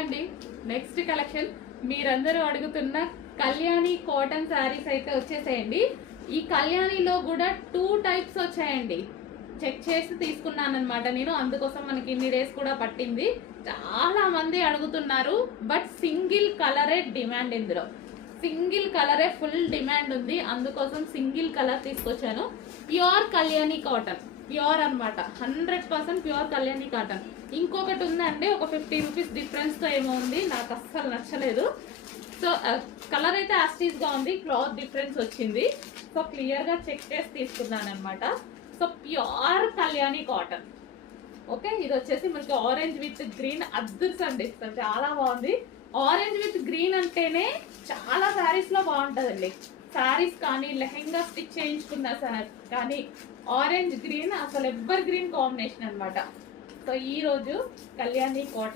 అండి. Next collection మీరందరూ అడుగుతున్న కళ్యాణి కాటన్ శారీస్ అయితే వచ్చేసాయండి. ఈ కళ్యాణిలో కూడా 2 టైప్స్ వచ్చాయండి. చెక్ చేసి తీసుకున్నాను అనమాట నేను, అందుకోసం మనకి ఇన్ని డేస్ కూడా పట్టింది. చాలా మంది అడుగుతున్నారు, బట్ సింగిల్ కలరే డిమాండ్. ఇందులో సింగిల్ కలరే ఫుల్ డిమాండ్ ఉంది, అందుకోసం సింగిల్ కలర్ తీసుకొచ్చాను. ప్యూర్ కళ్యాణి కాటన్, ప్యూర్ అనమాట, 100% ప్యూర్ కళ్యాణి కాటన్. ఇంకొకటి ఉందండి, ఒక 50 రూపీస్ డిఫరెన్స్తో ఏమో ఉంది, నాకు అస్సలు నచ్చలేదు. సో కలర్ అయితే యాస్టీస్గా ఉంది, క్లాత్ డిఫరెన్స్ వచ్చింది. సో క్లియర్గా చెక్ చేసి తీసుకున్నాను అనమాట. So pure Kalyani cotton. Okay, ఇది వచ్చేసి మనకి ఆరెంజ్ విత్ గ్రీన్ అద్దర్స్ అండి, చాలా బాగుంది. ఆరెంజ్ విత్ గ్రీన్ అంటేనే చాలా శారీస్ లో బాగుంటుందండి. శారీస్ కానీ లెహెంగా స్టిచ్ చేయించుకున్న కానీ ఆరెంజ్ గ్రీన్ అసలు ఎవర్ గ్రీన్ కాంబినేషన్ అనమాట. సో ఈ రోజు కళ్యాణి కాటన్